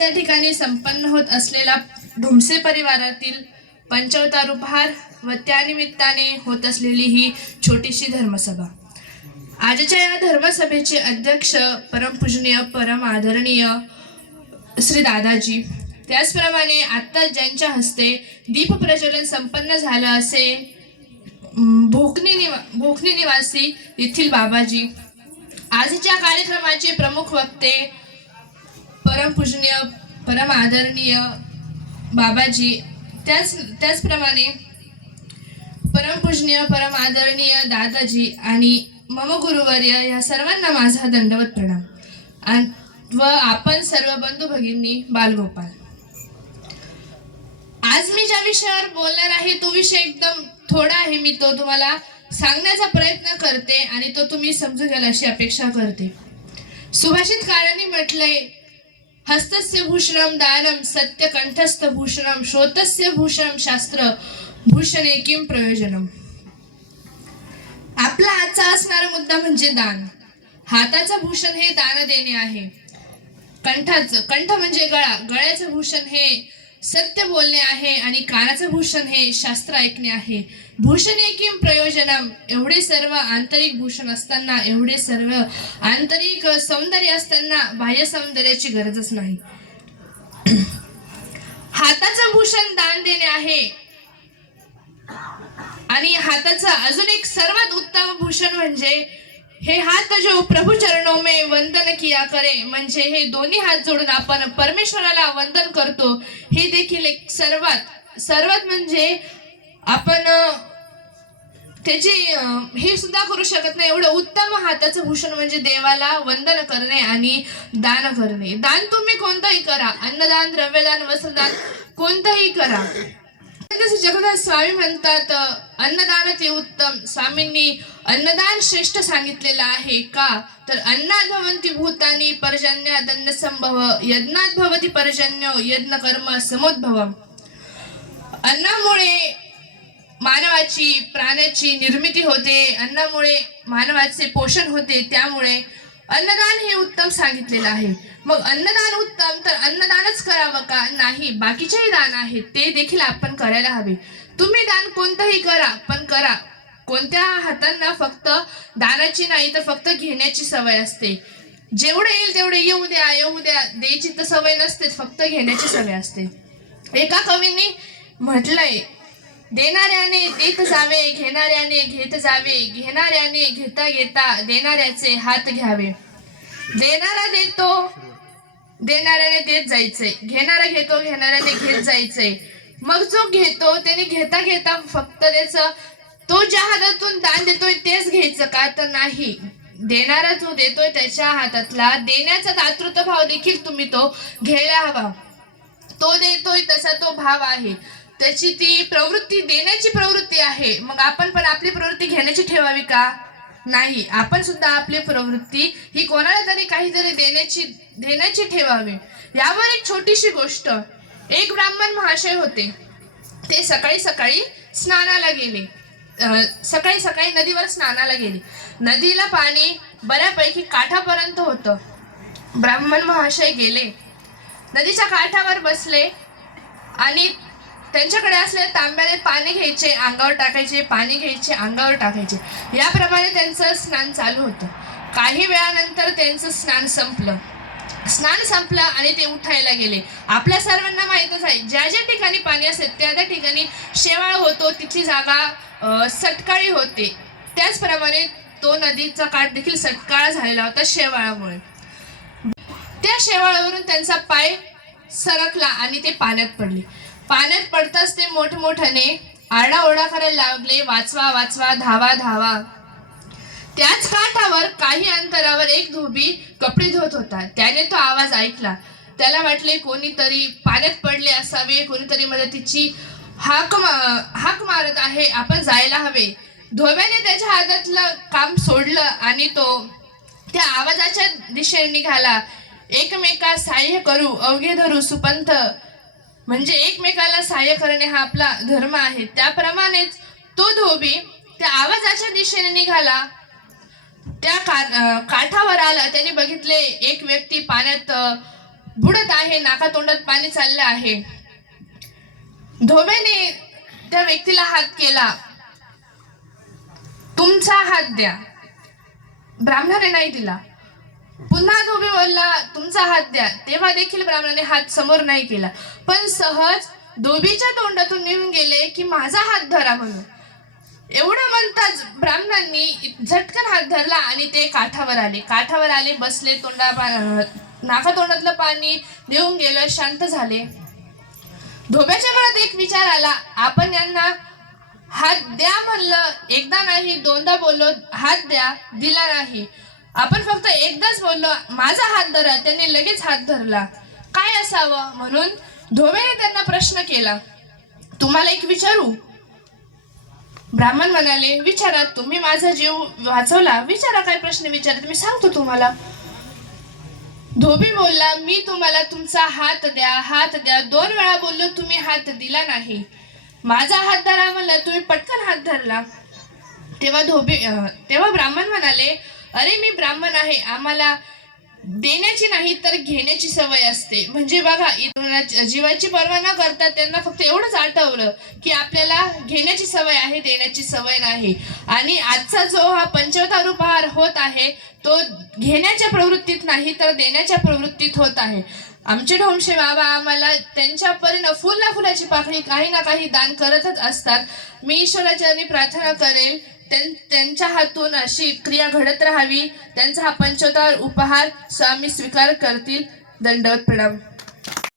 त्या ठिकाणी संपन्न होत असलेला ढुमसे परिवारातील पंचवतार उपहार व त्यानिमित्ताने होत असलेली ही छोटीशी धर्मसभा. आजच्या या धर्मसभेचे अध्यक्ष परमपूजनीय परम आदरणीय श्री दादाजी, त्याचप्रमाणे आता ज्यांच्या हस्ते दीप प्रज्वलन संपन्न झालं असे भोकनी निवासी येथील बाबाजी, आजच्या कार्यक्रमाचे प्रमुख वक्ते परमपूजनीय परम आदरणीय बाबाजी, त्याचप्रमाणे परमपूजनीय परम आदरणीय दादाजी आणि मम गुरुवर्य या सर्वांना माझा दंडवत प्रणाम व आपण सर्व बंधू भगिनी बालगोपाल. आज मी ज्या विषयावर बोलणार आहे तो विषय एकदम थोडा आहे. मी तो तुम्हाला सांगण्याचा प्रयत्न करते आणि तो तुम्ही समजून घ्याल अशी अपेक्षा करते. सुभाषितकारांनी म्हटलंय, हस्तस्य भूषणम दानम सत्य कंठस्थ भूषणम श्रोतस्य भूषणम शास्त्र भूषणे किम प्रयोजनम. आपला आजचा असणारा मुद्दा म्हणजे दान. हाताचं भूषण हे दान देणे आहे. कंठ म्हणजे गळा, गळ्याचं भूषण हे सत्य बोलणे आहे आणि कानाचं भूषण हे शास्त्र ऐकणे आहे. भूषणे किम प्रयोजनम. एवढे सर्व आंतरिक भूषण असताना, एवढे सर्व आंतरिक सौंदर्य असताना बाह्य सौंदर्याची गरजच नाही. हाताचं भूषण दान देणे आहे आणि हाताचं अजून एक सर्वात उत्तम भूषण म्हणजे हे हात जो प्रभू चरणों में वंदन किया करे, म्हणजे हे दोन्ही हात जोडून आपण परमेश्वराला वंदन करतो. हे देखील एक सर्वात म्हणजे आपण त्याची हे सुद्धा करू शकत नाही. एवढं उत्तम हाताचं भूषण म्हणजे देवाला वंदन करणे आणि दान करणे. दान तुम्ही कोणतंही करा, अन्नदान, द्रव्यदान, वस्त्रदान, कोणतंही करा. जगन्नाथ स्वामी म्हणतात, अन्नदान ते उत्तम. स्वामींनी अन्नदान श्रेष्ठ सांगितलेलं आहे. का तर अन्नात भवन्ति भूतानि पर्जन्यात् अन्न संभव, यज्ञात भवति पर्जन्यो यज्ञ कर्म समुद्भवम. अन्नामुळे मानवाची प्राण्याची निर्मिती होते, अन्नामुळे मानवाचे पोषण होते. त्यामुळे अन्नदान हे उत्तम सांगितलेलं आहे. मग अन्नदान उत्तम तर अन्नदानच करावं का? नाही, बाकीचेही दान आहेत ते देखील आपण करायला हवे. तुम्ही दान कोणतंही करा, पण करा. कोणत्या हातांना फक्त दानाची नाही तर फक्त घेण्याची सवय असते. जेवढे येईल तेवढे येऊ द्या द्यायची तर सवय नसते, फक्त घेण्याची सवय असते. एका कवींनी म्हटलंय, देणाऱ्याने देत जावे, घेणाऱ्याने घेत जावे, घेणाऱ्याने घेता घेता देणाऱ्याचे हात घ्यावे. देणारा देतो, देणाऱ्याने देत जायचंय. घेणारा घेतो, घेणाऱ्याने घेत जायचंय. मग जो घेतो त्याने घेता घेता फक्त त्याचं तो ज्या हातातून दान देतोय तेच घ्यायचं का? तर नाही. देणारा जो देतोय त्याच्या हातातला देण्याचा दातृत्व भाव देखील तुम्ही तो घ्यायला हवा. तो देतोय तसा तो भाव आहे, त्याची ती प्रवृत्ती देण्याची प्रवृत्ती आहे. मग आपण पण आपली प्रवृत्ती घेण्याची ठेवावी का? नाही, आपण सुद्धा आपली प्रवृत्ती ही कोणाला तरी काहीतरी देण्याची ठेवावी. यावर एक छोटीशी गोष्ट. एक ब्राह्मण महाशय होते. ते सकाळी सकाळी स्नानाला गेले. सकाळी नदीवर स्नानाला गेले. नदीला पाणी बऱ्यापैकी काठापर्यंत होतं. ब्राह्मण महाशय गेले, नदीच्या काठावर बसले आणि त्यांच्याकडे असलेल्या तांब्याने पाणी घ्यायचे, अंगावर टाकायचे, पाणी घ्यायचे, अंगावर टाकायचे. याप्रमाणे त्यांचं स्नान चालू होतं. काही वेळानंतर त्यांचं स्नान संपलं आणि ते उठायला गेले. आपल्या सर्वांना माहीतच आहे, ज्या ज्या ठिकाणी पाणी असते त्या त्या ठिकाणी शेवाळ होतो, तिथली जागा सटकाळी होते. त्याचप्रमाणे तो नदीचा काठ देखील सटकाळा झालेला होता शेवाळामुळे. त्या शेवाळावरून त्यांचा पाय सरकला आणि ते पाण्यात पडले. पाण्यात पडताच ते मोठमोठ्याने आरडाओरडा करायला लागले, वाचवा वाचवा, धावा धावा. त्याच काठावर काही अंतरावर एक धोबी कपडे धुत होता. त्याने तो आवाज ऐकला. त्याला वाटले कोणीतरी पाण्यात पडले असावे, कोणीतरी मदतीची हाक मारत आहे, आपण जायला हवे. धोब्याने त्याच्या हातातलं काम सोडलं आणि तो त्या आवाजाच्या दिशेने निघाला. एकमेका सहाय्य करू अवघे धरू सुपंथ, म्हणजे एकमेकाला सहाय्य करणे हा आपला धर्म आहे. त्याप्रमाणेच तो धोबी त्या आवाजाच्या दिशेने निघाला. त्या काठावर आला. त्याने बघितले एक व्यक्ती पाण्यात बुडत आहे, नाकातोंडात पाणी चाललं आहे. धोबेने त्या व्यक्तीला हात केला, तुमचा हात द्या. ब्राह्मणाने नाही दिला. पुन्हा धोबी बोलला, तुमचा हात द्या. तेव्हा देखील ब्राह्मणाने हात समोर नाही केला, पण सहज धोबीच्या तोंडातून निघून गेले की माझा हात धरा म्हणून. एवढं म्हणताच ब्राह्मणांनी झटकन हात धरला आणि ते काठावर आले. काठावर आले, बसले, नाकातोंडातलं पाणी देऊन गेलं, शांत झाले. धोब्याच्या मनात एक विचार आला, आपण यांना हात द्या म्हणलं, एकदा नाही दोनदा बोललो हात द्या, दिला नाही. आपण फक्त एकदाच बोललो माझा हात धरा, त्यांनी लगेच हात धरला. काय असावं? म्हणून धोब्याने त्यांना प्रश्न केला, तुम्हाला एक विचारू? ब्राह्मण म्हणाले, विचारा, तुम्ही माझा जीव वाचवला, विचारा, काय प्रश्न विचारा, मी सांगतो तुम्हाला. धोबी बोलला, मी तुम्हाला तुमचा हात द्या, हात द्या 2 वेळा बोललो, तुम्ही हात दिला नाही. माझा हात धरा म्हणलं, तुम्ही पटकन हात धरला. तेव्हा ब्राह्मण म्हणाले, अरे मी ब्राह्मण आहे, आम्हाला देण्याची नाही तर घेण्याची सवय असते. म्हणजे बघा, जीवाची पर्वा न करता त्यांना फक्त एवढंच आठवलं की आपल्याला घेण्याची सवय आहे, देण्याची सवय नाही. आणि आजचा जो हा पंचवतार उपहार होत आहे तो घेण्याच्या प्रवृत्तीत नाही तर देण्याच्या प्रवृत्तीत होत आहे. आमचे ढोमशे बाबा आम्हाला त्यांच्या परीनं फुलाची पाकळी काही ना काही दान करतच असतात. मी ईश्वराचरणी प्रार्थना करेल त्यांच्या हातून अशी क्रिया घडत राहावी. त्यांचा हा पंचवतार उपहार स्वामी स्वीकार करतील. दंडवत प्रणाम.